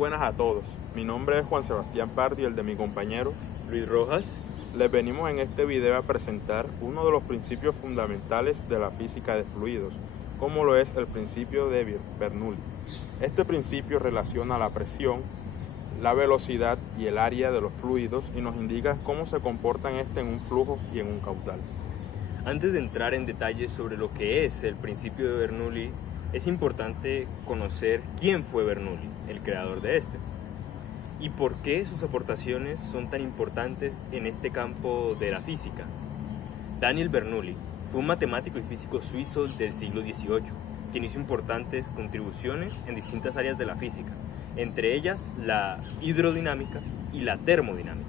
buenas a todos. Mi nombre es Juan Sebastián Pardi, el de mi compañero Luis Rojas. Les venimos en este video a presentar uno de los principios fundamentales de la física de fluidos, como lo es el principio de Bernoulli. Este principio relaciona la presión, la velocidad y el área de los fluidos y nos indica cómo se comportan en un flujo y en un caudal. Antes de entrar en detalles sobre lo que es el principio de Bernoulli, es importante conocer quién fue Bernoulli, el creador de este, y por qué sus aportaciones son tan importantes en este campo de la física. Daniel Bernoulli fue un matemático y físico suizo del siglo XVIII, quien hizo importantes contribuciones en distintas áreas de la física, entre ellas la hidrodinámica y la termodinámica.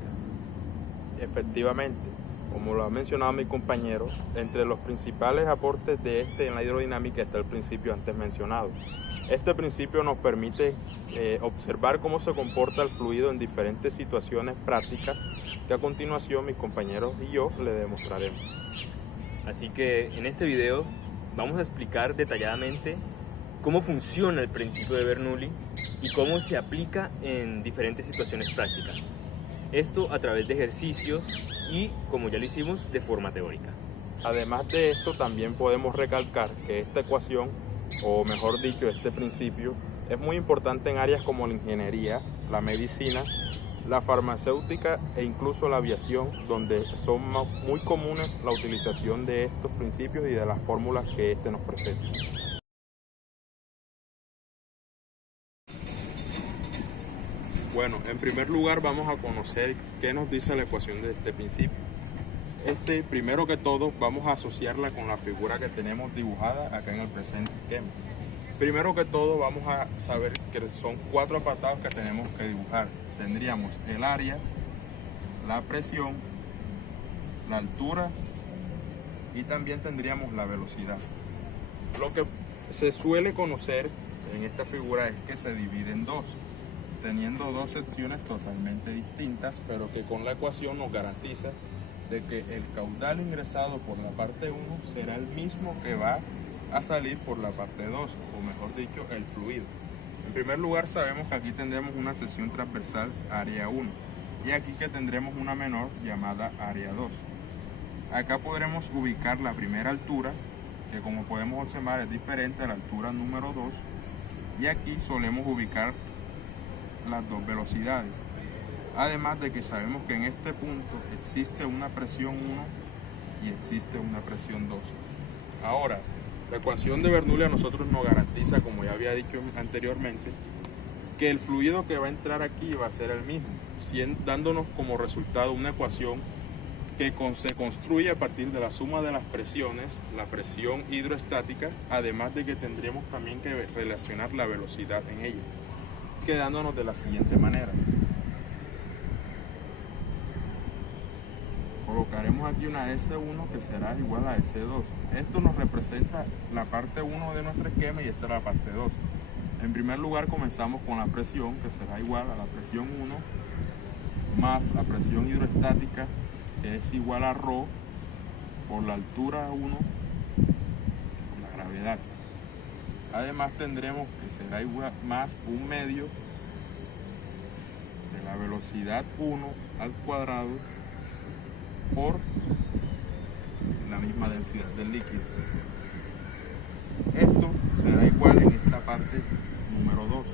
Efectivamente, como lo ha mencionado mi compañero, entre los principales aportes de este en la hidrodinámica está el principio antes mencionado. Este principio nos permite observar cómo se comporta el fluido en diferentes situaciones prácticas que a continuación mis compañeros y yo le demostraremos. Así que en este video vamos a explicar detalladamente cómo funciona el principio de Bernoulli y cómo se aplica en diferentes situaciones prácticas. Esto a través de ejercicios y, como ya lo hicimos, de forma teórica. Además de esto, también podemos recalcar que esta ecuación, o mejor dicho, este principio, es muy importante en áreas como la ingeniería, la medicina, la farmacéutica e incluso la aviación, donde son muy comunes la utilización de estos principios y de las fórmulas que este nos presenta. Bueno, en primer lugar vamos a conocer qué nos dice la ecuación de este principio. Primero que todo, vamos a asociarla con la figura que tenemos dibujada acá en el presente esquema. Primero que todo, vamos a saber que son 4 apartados que tenemos que dibujar. Tendríamos el área, la presión, la altura y también tendríamos la velocidad. Lo que se suele conocer en esta figura es que se divide en dos, teniendo dos secciones totalmente distintas, pero que con la ecuación nos garantiza de que el caudal ingresado por la parte 1 será el mismo que va a salir por la parte 2, o mejor dicho, el fluido. En primer lugar, sabemos que aquí tendremos una sección transversal área 1 y aquí que tendremos una menor llamada área 2. Acá podremos ubicar la primera altura, que como podemos observar es diferente a la altura número 2, y aquí solemos ubicar las dos velocidades. Además de que sabemos que en este punto existe una presión 1 y existe una presión 2. Ahora, la ecuación de Bernoulli a nosotros nos garantiza, como ya había dicho anteriormente, que el fluido que va a entrar aquí va a ser el mismo, dándonos como resultado una ecuación que se construye a partir de la suma de las presiones, la presión hidroestática, además de que tendríamos también que relacionar la velocidad en ella, quedándonos de la siguiente manera. Colocaremos aquí una S1 que será igual a S2. Esto nos representa la parte 1 de nuestro esquema y esta es la parte 2. En primer lugar comenzamos con la presión, que será igual a la presión 1 más la presión hidroestática, que es igual a ρ por la altura 1 por la gravedad. Además tendremos que será igual más un medio de la velocidad 1 al cuadrado por la misma densidad del líquido. Esto será igual en esta parte número 2.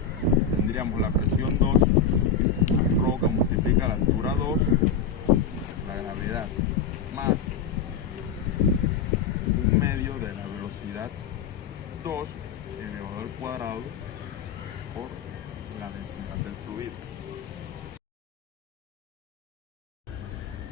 Tendríamos la presión 2, ρ que multiplica la altura 2, la gravedad, más un medio de la velocidad 2 elevado al cuadrado por la densidad del fluido.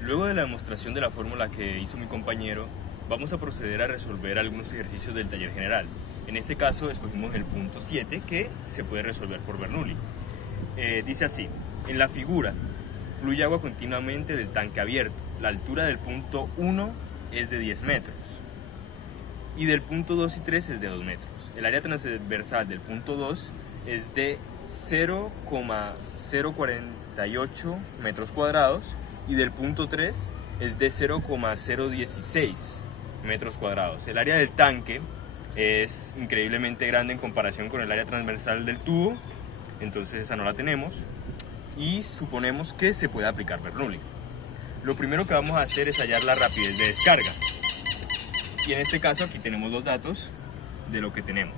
Luego de la demostración de la fórmula que hizo mi compañero, vamos a proceder a resolver algunos ejercicios del taller general. En este caso escogimos el punto 7, que se puede resolver por Bernoulli. Dice así: en la figura fluye agua continuamente del tanque abierto. La altura del punto 1 es de 10 metros y del punto 2 y 3 es de 2 metros. El área transversal del punto 2 es de 0,048 metros cuadrados y del punto 3 es de 0,016 metros cuadrados. El área del tanque es increíblemente grande en comparación con el área transversal del tubo Entonces esa no la tenemos y suponemos que se puede aplicar Bernoulli. Lo primero que vamos a hacer es hallar la rapidez de descarga. Y en este caso aquí tenemos los datos de lo que tenemos.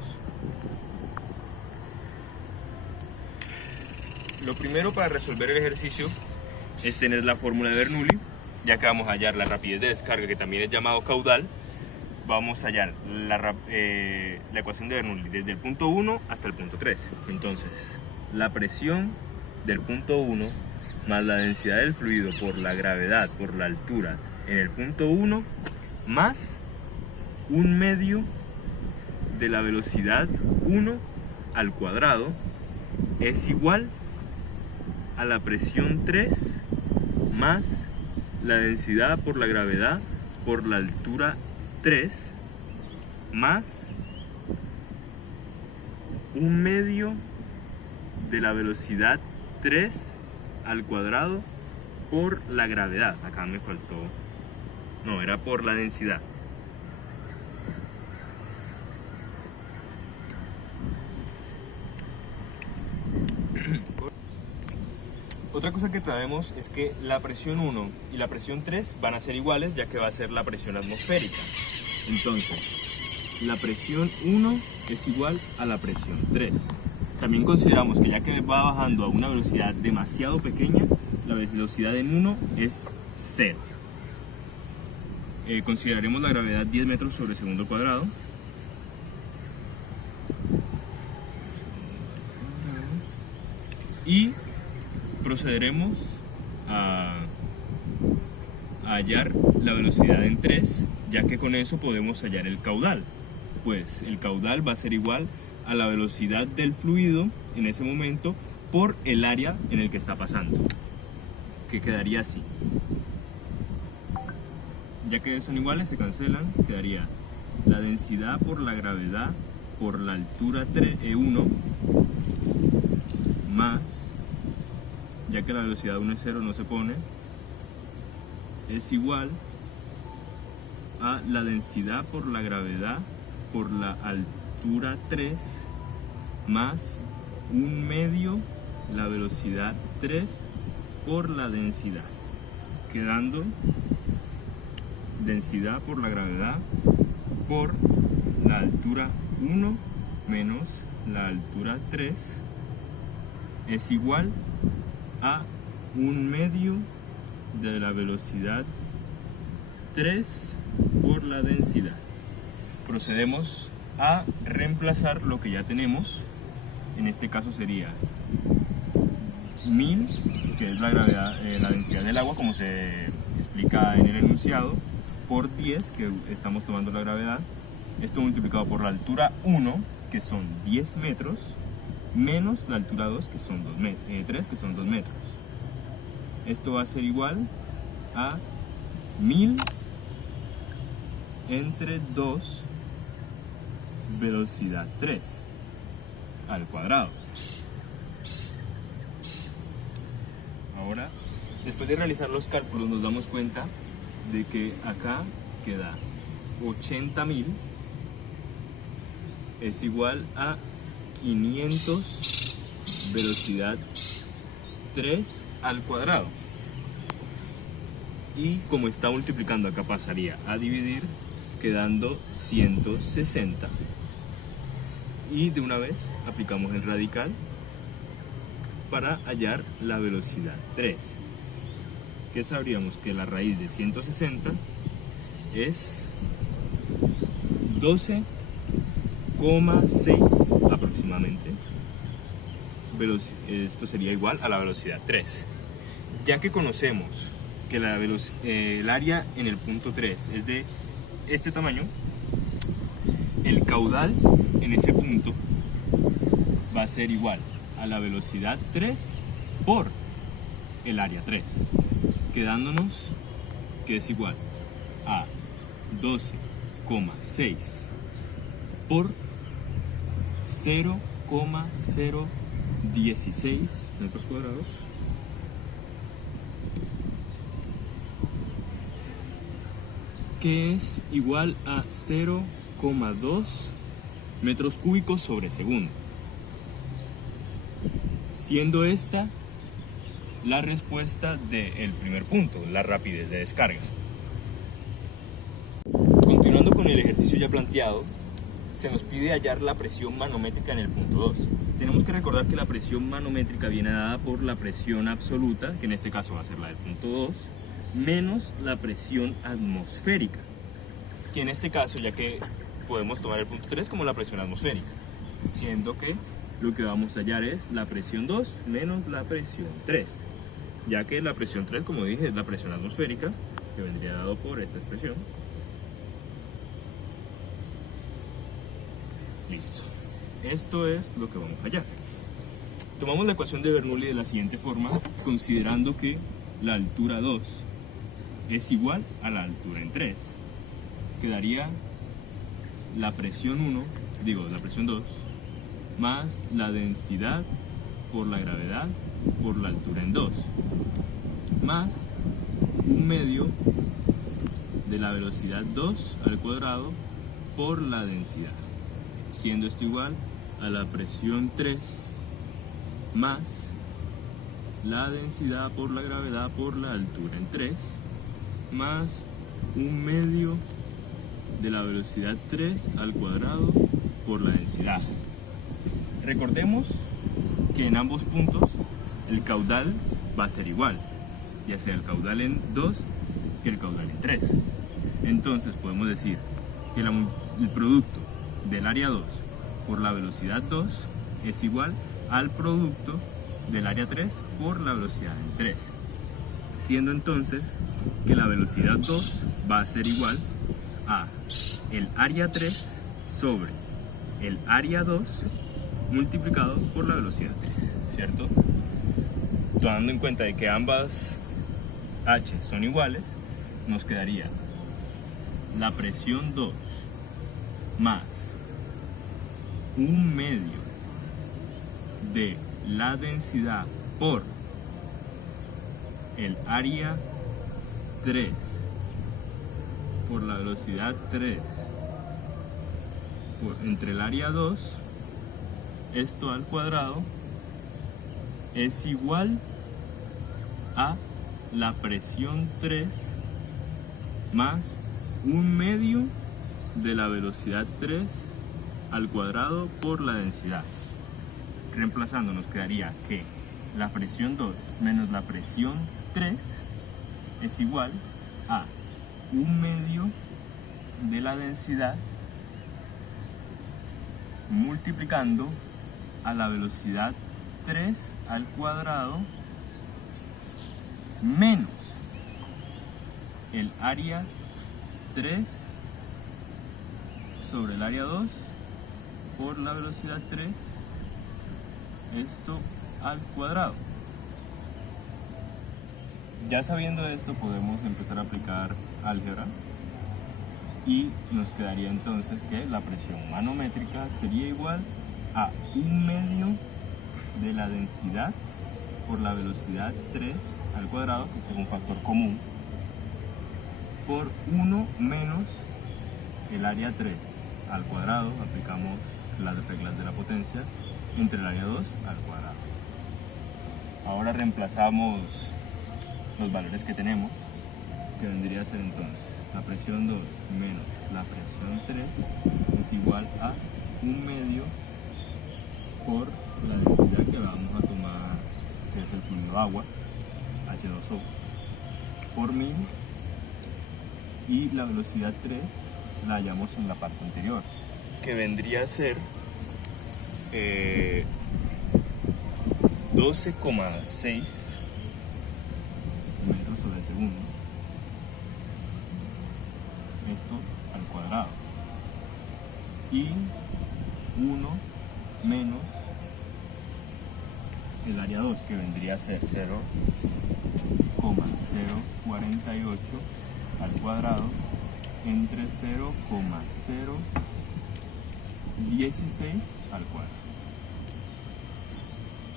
Lo primero para resolver el ejercicio es tener la fórmula de Bernoulli, ya que vamos a hallar la rapidez de descarga, que también es llamado caudal. Vamos a hallar la ecuación de Bernoulli desde el punto 1 hasta el punto 3. Entonces, la presión del punto 1 más la densidad del fluido por la gravedad, por la altura en el punto 1, más 1/2 de la velocidad 1 al cuadrado es igual a la presión 3 más la densidad por la gravedad por la altura 3 más 1/2 de la velocidad 3 al cuadrado por la gravedad. Acá me faltó, no, era por la densidad. Otra cosa que sabemos es que la presión 1 y la presión 3 van a ser iguales, ya que va a ser la presión atmosférica. Entonces, la presión 1 es igual a la presión 3. También consideramos que ya que va bajando a una velocidad demasiado pequeña, la velocidad en 1 es 0. Consideraremos la gravedad 10 metros sobre segundo cuadrado. Y procederemos a hallar la velocidad en 3, ya que con eso podemos hallar el caudal. Pues el caudal va a ser igual a la velocidad del fluido en ese momento por el área en el que está pasando, que quedaría así. Ya que son iguales, se cancelan, quedaría la densidad por la gravedad por la altura 1 más, ya que la velocidad 1 es 0, no se pone, es igual a la densidad por la gravedad por la altura 3 más 1/2 la velocidad 3 por la densidad, quedando densidad por la gravedad por la altura 1 menos la altura 3 es igual a 1/2 de la velocidad 3 por la densidad. Procedemos a reemplazar lo que ya tenemos. En este caso sería 1000, que es la gravedad, la densidad del agua, como se explica en el enunciado, por 10, que estamos tomando la gravedad. Esto multiplicado por la altura 1, que son 10 metros, menos la altura 2, que son 3, que son 2 metros. Esto va a ser igual a 1000 entre 2 velocidad 3 al cuadrado. Ahora, después de realizar los cálculos, nos damos cuenta de que acá queda 80.000 es igual a 500 velocidad 3 al cuadrado. Y como está multiplicando acá, pasaría a dividir, quedando 160. Y de una vez aplicamos el radical para hallar la velocidad 3. Que sabríamos que la raíz de 160 es 12,6 aproximadamente. Esto sería igual a la velocidad 3. Ya que conocemos que el área en el punto 3 es de este tamaño, el caudal en ese punto va a ser igual a la velocidad 3 por el área 3, quedándonos que es igual a 12,6 por 0,016 metros cuadrados, que es igual a 0,2 metros cúbicos sobre segundo. siendo esta la respuesta del primer punto, la rapidez de descarga. Continuando con el ejercicio ya planteado, se nos pide hallar la presión manométrica en el punto 2. Tenemos que recordar que la presión manométrica viene dada por la presión absoluta, que en este caso va a ser la del punto 2, menos la presión atmosférica, que en este caso, ya que podemos tomar el punto 3 como la presión atmosférica, siendo que lo que vamos a hallar es la presión 2 menos la presión 3, ya que la presión 3, como dije, es la presión atmosférica, que vendría dado por esta expresión. Listo. Esto es lo que vamos a hallar. Tomamos la ecuación de Bernoulli de la siguiente forma, considerando que la altura 2 es igual a la altura en 3. Quedaría la presión 2 más la densidad por la gravedad por la altura en 2, más 1/2 de la velocidad 2 al cuadrado por la densidad, siendo esto igual a la presión 3 más la densidad por la gravedad por la altura en 3, más 1/2 de la velocidad 3 al cuadrado por la densidad. Recordemos que en ambos puntos el caudal va a ser igual, ya sea el caudal en 2 que el caudal en 3. Entonces podemos decir que el producto del área 2 por la velocidad 2 es igual al producto del área 3 por la velocidad en 3, siendo entonces que la velocidad 2 va a ser igual a el área 3 sobre el área 2 multiplicado por la velocidad 3, ¿cierto? Tomando en cuenta de que ambas h son iguales, nos quedaría la presión 2 más 1/2 de la densidad por el área 3 por la velocidad 3 entre el área 2, esto al cuadrado, es igual a la presión 3 más 1/2 de la velocidad 3 al cuadrado por la densidad. Reemplazando nos quedaría que la presión 2 menos la presión 3 es igual a 1/2 de la densidad multiplicando a la velocidad 3 al cuadrado menos el área 3 sobre el área 2 por la velocidad 3, esto al cuadrado. Ya sabiendo esto podemos empezar a aplicar álgebra y nos quedaría entonces que la presión manométrica sería igual a 1/2 de la densidad por la velocidad 3 al cuadrado, que es un factor común, por 1 menos el área 3 al cuadrado, aplicamos las reglas de la potencia, entre el área 2 al cuadrado. Ahora reemplazamos los valores que tenemos, que vendría a ser entonces la presión 2 menos la presión 3 es igual a 1/2 por la densidad que vamos a tomar, que es el fluido agua, H2O, por 1000, y la velocidad 3 la hallamos en la parte anterior, que vendría a ser 12,6 metros sobre segundo, esto al cuadrado, y 1 menos el área 2, que vendría a ser 0,048 al cuadrado entre 0,016 al cuadrado.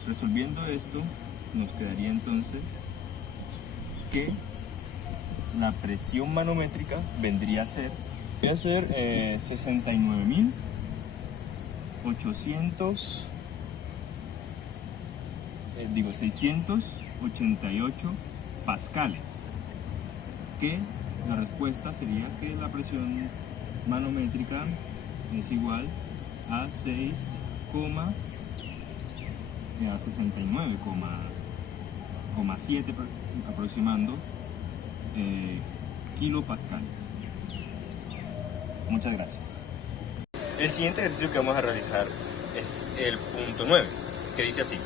Resolviendo esto, nos quedaría entonces que la presión manométrica vendría a ser 69.800 688 pascales, que la respuesta sería que la presión manométrica es igual a 69,7 aproximando kilopascales. Muchas gracias. El siguiente ejercicio que vamos a realizar es el punto 9, que dice así: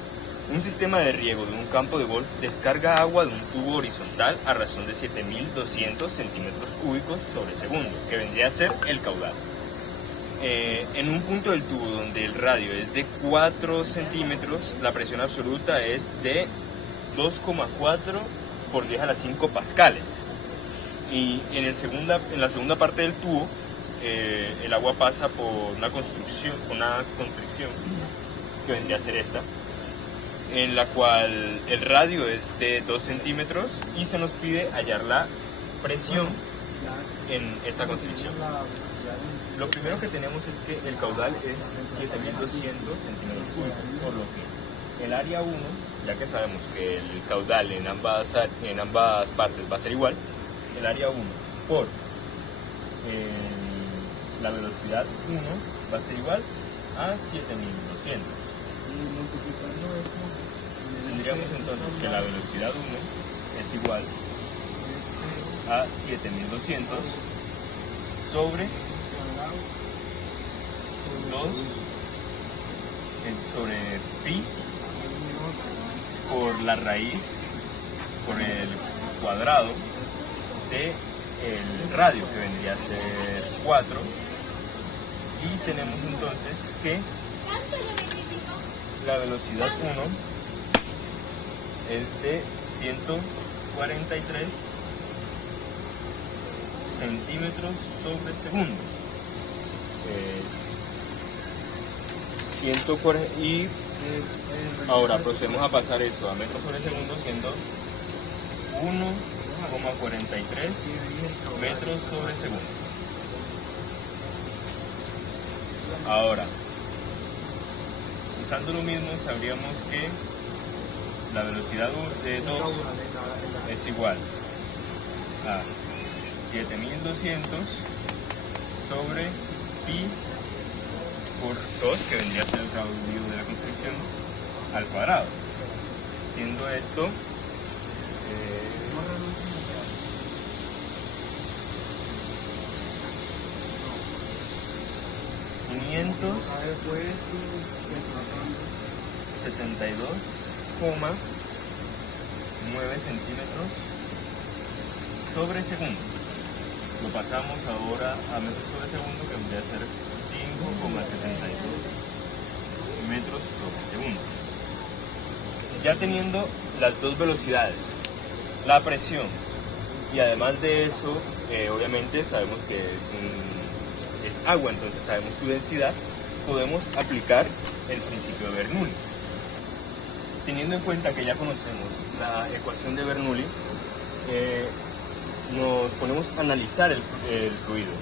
un sistema de riego de un campo de golf descarga agua de un tubo horizontal a razón de 7.200 centímetros cúbicos sobre segundo, que vendría a ser el caudal. En un punto del tubo donde el radio es de 4 centímetros, la presión absoluta es de 2,4 por 10 a la 5 pascales. Y en la segunda parte del tubo, el agua pasa por una constricción que vendría a ser esta, en la cual el radio es de 2 centímetros y se nos pide hallar la presión en esta constricción. Lo primero que tenemos es que el caudal es 7.200 centímetros cúbicos, por lo que el área 1, ya que sabemos que el caudal en ambas partes va a ser igual, el área 1 por la velocidad 1 va a ser igual a 7.200. Tendríamos entonces que la velocidad 1 es igual a 7.200 sobre 2 sobre pi por la raíz por el cuadrado de el radio, que vendría a ser 4, y tenemos entonces que la velocidad 1 es de 143 centímetros sobre segundo. 140, y ahora procedemos a pasar eso a metros sobre segundo, siendo 1,43 metros sobre segundo. Ahora, usando lo mismo, sabríamos que la velocidad de 2 es igual a 7.200 sobre pi por 2, que vendría a ser el radio de la construcción, al cuadrado, siendo esto 572,9 centímetros sobre segundo. Lo pasamos ahora a metros sobre segundo, que vendría a ser 5,72 metros sobre segundo. Ya teniendo las dos velocidades, la presión, y además de eso, obviamente sabemos que es agua, entonces sabemos su densidad, podemos aplicar el principio de Bernoulli. Teniendo en cuenta que ya conocemos la ecuación de Bernoulli, nos ponemos a analizar el fluido.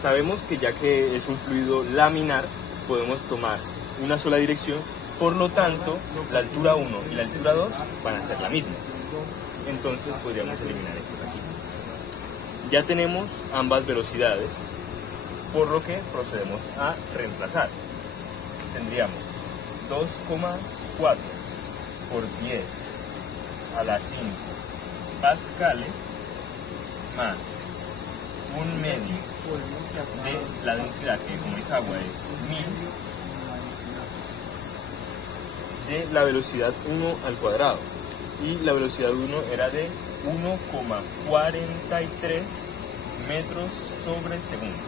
Sabemos que ya que es un fluido laminar, podemos tomar una sola dirección, por lo tanto, la altura 1 y la altura 2 van a ser la misma. Entonces podríamos eliminar esto de aquí. Ya tenemos ambas velocidades, por lo que procedemos a reemplazar. Tendríamos 2,4 por 10 a la 5 pascales más 1/2 de la densidad, que como es agua es 1000, de la velocidad 1 al cuadrado. Y la velocidad 1 era de 1,43 metros sobre segundo.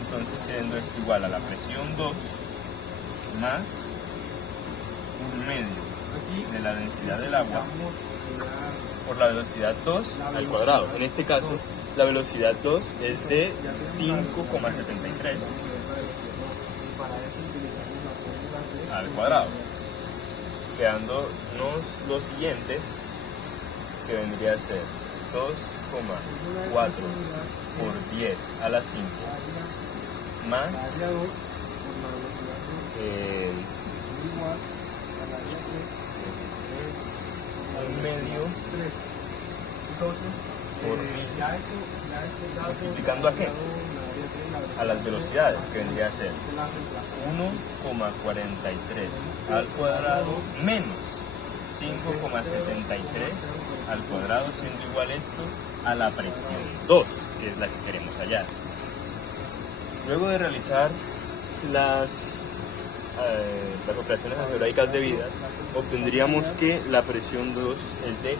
Entonces, siendo esto igual a la presión 2 más 1/2 de la densidad del agua por la velocidad 2 al cuadrado. En este caso, la velocidad 2 es de 5,73 al cuadrado, quedándonos lo siguiente, que vendría a ser 2,4 por 10 a la 5 más el área 2 por la velocidad 2 el igual al área 3 1 medio 3. Entonces, por ya esto datos ¿multiplicando a qué? A las velocidades, que vendría a ser 1,43 al cuadrado menos 5,73 al cuadrado, siendo igual esto a la presión 2, que es la que queremos hallar. Luego de realizar las operaciones algebraicas debidas, obtendríamos que la presión 2 es de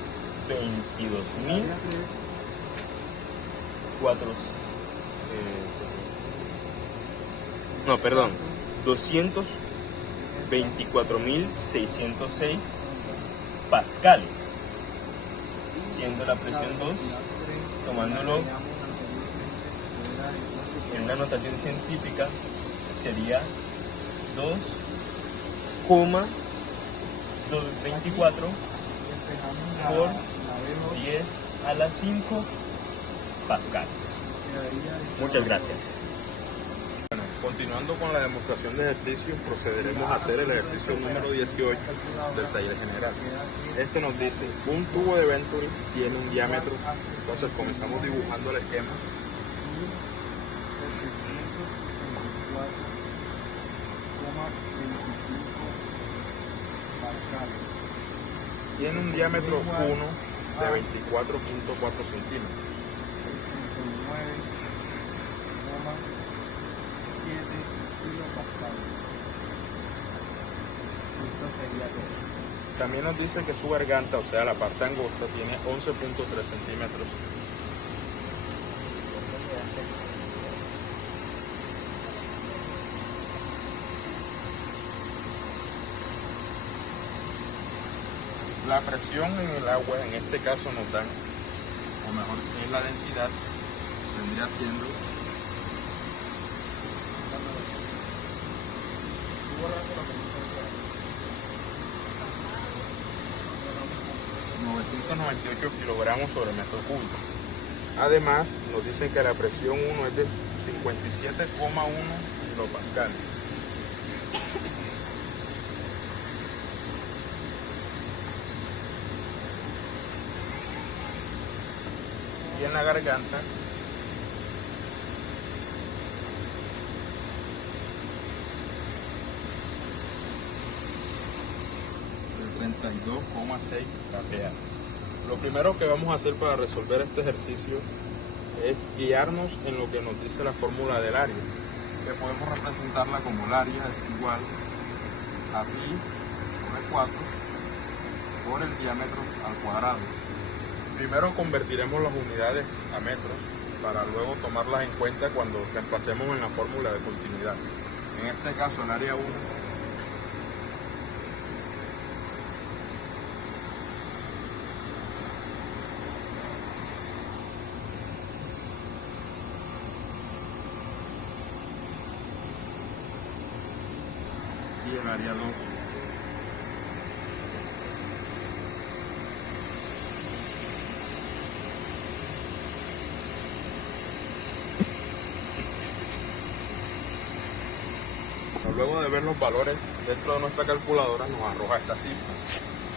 224.606 pascales, siendo la presión 2, tomándolo en una notación científica, sería 2,224 por 10 a la 5 pascal. Muchas gracias. Bueno, continuando con la demostración de ejercicios, procederemos a hacer el ejercicio número 18 del taller general. Este nos dice, un tubo de Venturi tiene un diámetro, entonces comenzamos dibujando el esquema. Tiene un diámetro 1 de 24.4 centímetros. 69,7 kilopascales. Esto sería todo. También nos dice que su garganta, o sea la parte angosta, tiene 11.3 centímetros. La presión en el agua, en este caso nos dan, o mejor es la densidad, vendría siendo 998 kilogramos sobre metro cúbico. Además, nos dicen que la presión 1 es de 57,1 kilopascal. Y en la garganta de 32,6 kPa. Lo primero que vamos a hacer para resolver este ejercicio es guiarnos en lo que nos dice la fórmula del área, que podemos representarla como el área es igual a pi por 4 por el diámetro al cuadrado. Primero convertiremos las unidades a metros para luego tomarlas en cuenta cuando reemplacemos en la fórmula de continuidad. En este caso el área 1 y el área 2. Luego de ver los valores dentro de nuestra calculadora nos arroja esta cifra,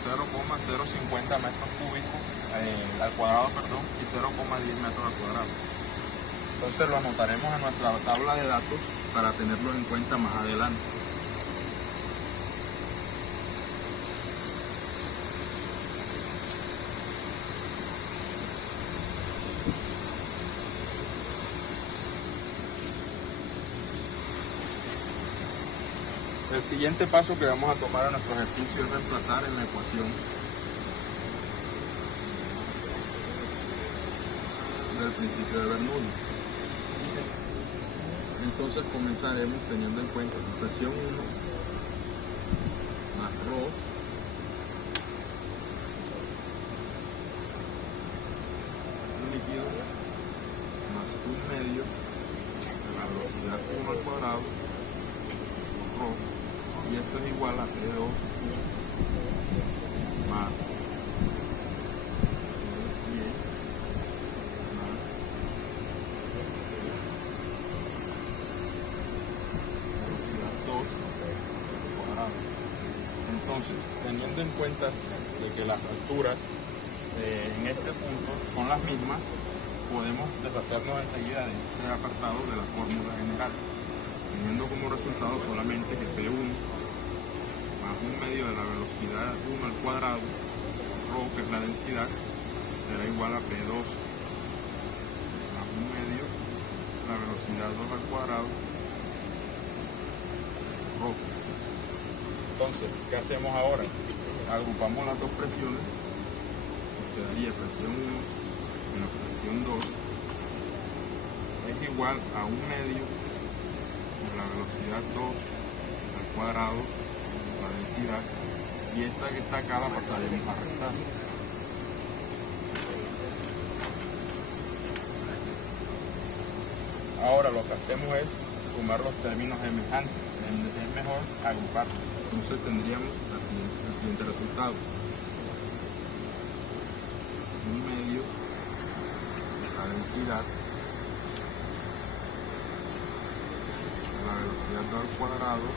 0,050 metros cúbicos al cuadrado, y 0,10 metros al cuadrado. Entonces lo anotaremos en nuestra tabla de datos para tenerlo en cuenta más adelante. El siguiente paso que vamos a tomar en nuestro ejercicio es reemplazar en la ecuación del principio de Bernoulli. Entonces comenzaremos teniendo en cuenta la presión 1 más ρ líquido más 1 medio de la velocidad 1 al cuadrado ρ. Y esto es igual a P2 más 10 más Entonces, teniendo en cuenta de que las alturas en este punto son las mismas, podemos deshacernos enseguida de este apartado de la fórmula general, teniendo como resultado solamente que P1 más 1/2 de la velocidad 1 al cuadrado, rho, que es la densidad, será igual a P2 más 1/2 de la velocidad 2 al cuadrado, rho. Entonces, ¿qué hacemos ahora? Agrupamos las dos presiones, nos quedaría presión 1 menos presión 2 es igual a 1/2 de la velocidad 2 al cuadrado, la densidad, y esta que está acá la pasaremos a restar. Ahora lo que hacemos es sumar los términos semejantes, es mejor agruparlos. Entonces tendríamos el siguiente resultado: 1/2 de la densidad, la velocidad 2 al cuadrado,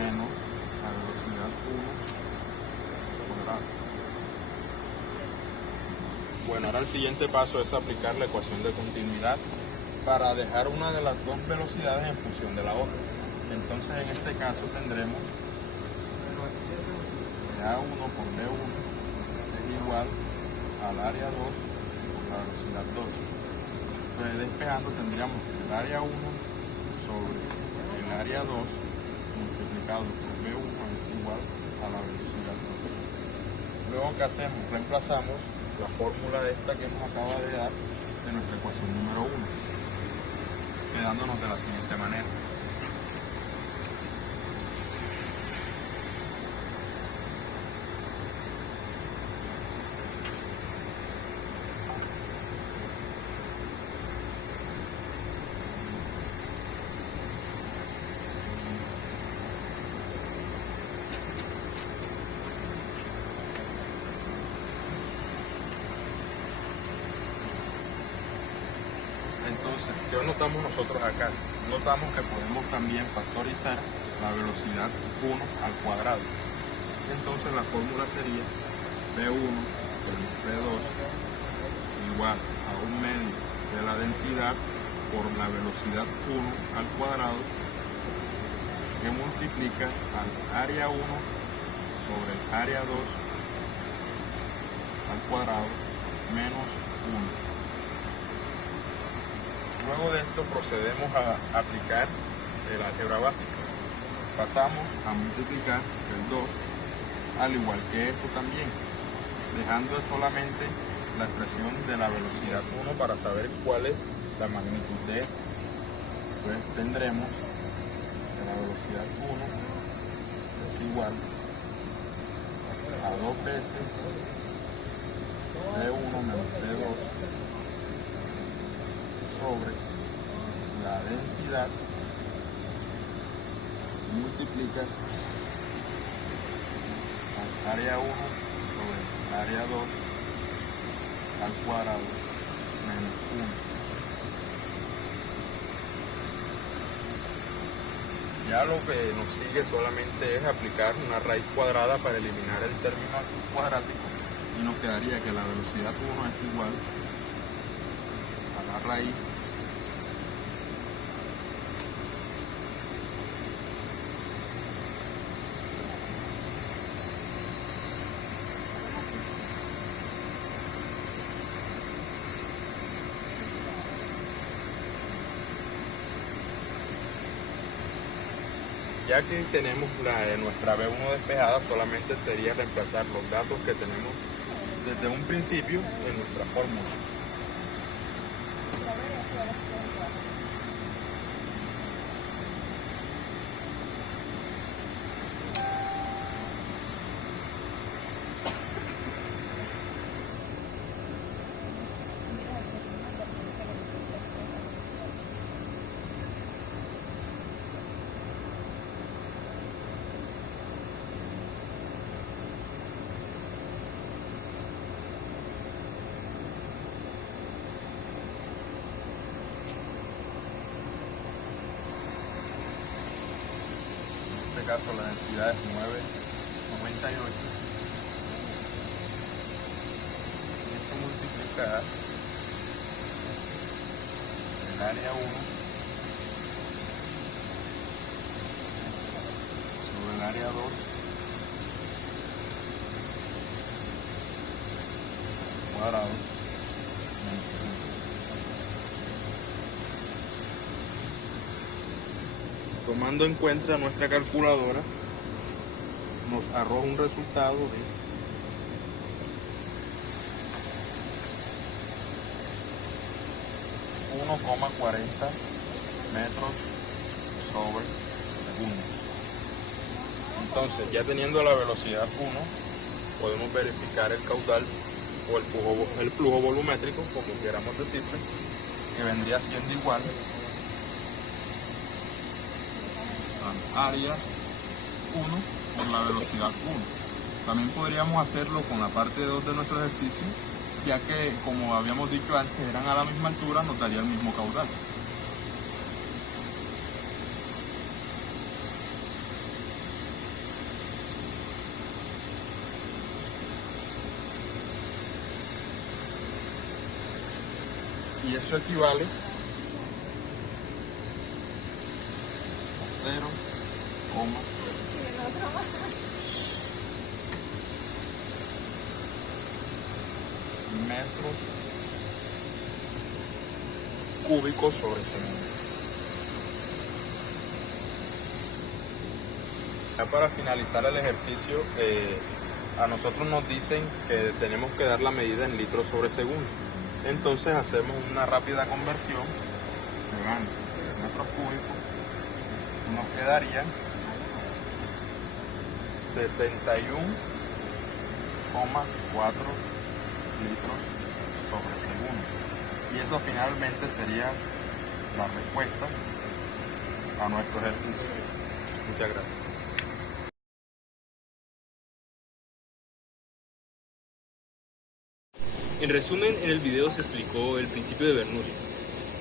menos la velocidad 1 al cuadrado. Bueno, ahora el siguiente paso es aplicar la ecuación de continuidad para dejar una de las dos velocidades en función de la otra. Entonces, en este caso tendremos A1 por B1 es igual al área 2 por la velocidad 2. Entonces, despejando tendríamos que el área 1 sobre el área 2 multiplicado por B1 es igual a la velocidad 2. Luego, ¿qué hacemos? Reemplazamos la fórmula esta que nos acaba de dar de nuestra ecuación número 1, quedándonos de la siguiente manera. Entonces, ¿qué notamos nosotros acá? Notamos que podemos también factorizar la velocidad 1 al cuadrado. Entonces la fórmula sería P1 por P2 igual a 1/2 de la densidad por la velocidad 1 al cuadrado, que multiplica al área 1 sobre el área 2 al cuadrado menos 1. Luego de esto procedemos a aplicar el álgebra básica. Pasamos a multiplicar el 2, al igual que esto también, dejando solamente la expresión de la velocidad 1 para saber cuál es la magnitud de esto. Pues tendremos que la velocidad 1 es igual a 2 veces D1 menos D2 sobre la densidad multiplica al área 1 sobre el área 2 al cuadrado menos 1. Ya lo que nos sigue solamente es aplicar una raíz cuadrada para eliminar el término cuadrático, y nos quedaría que la velocidad 1 es igual a la raíz Ya que tenemos nuestra B1 despejada, solamente sería reemplazar los datos que tenemos desde un principio en nuestra fórmula. caso la densidad es 9,98. Y esto multiplicar el área 1 sobre el área 2 cuadrado. Tomando en cuenta nuestra calculadora, nos arroja un resultado de 1,40 metros sobre segundo. Entonces, ya teniendo la velocidad 1, podemos verificar el caudal o el flujo volumétrico, como queramos decirle, que vendría siendo igual al área 1 por la velocidad 1. También podríamos hacerlo con la parte 2 de nuestro ejercicio, ya que, como habíamos dicho antes, eran a la misma altura, nos daría el mismo caudal. Y eso equivale a 0, metros cúbicos sobre segundo. Ya para finalizar el ejercicio, a nosotros nos dicen que tenemos que dar la medida en litros sobre segundo. Entonces hacemos una rápida conversión, se van metros cúbicos, nos quedarían 71,4 litros sobre segundo. Y eso finalmente sería la respuesta a nuestro ejercicio. Muchas gracias. En resumen, en el video se explicó el principio de Bernoulli,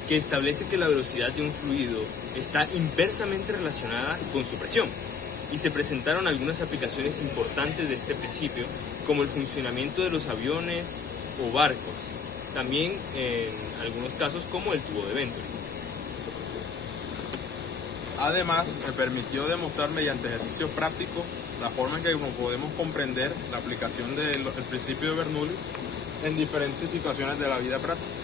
que establece que la velocidad de un fluido está inversamente relacionada con su presión, y se presentaron algunas aplicaciones importantes de este principio, como el funcionamiento de los aviones o barcos, también en algunos casos como el tubo de Venturi. Además, se permitió demostrar mediante ejercicios prácticos la forma en que podemos comprender la aplicación del principio de Bernoulli en diferentes situaciones de la vida práctica.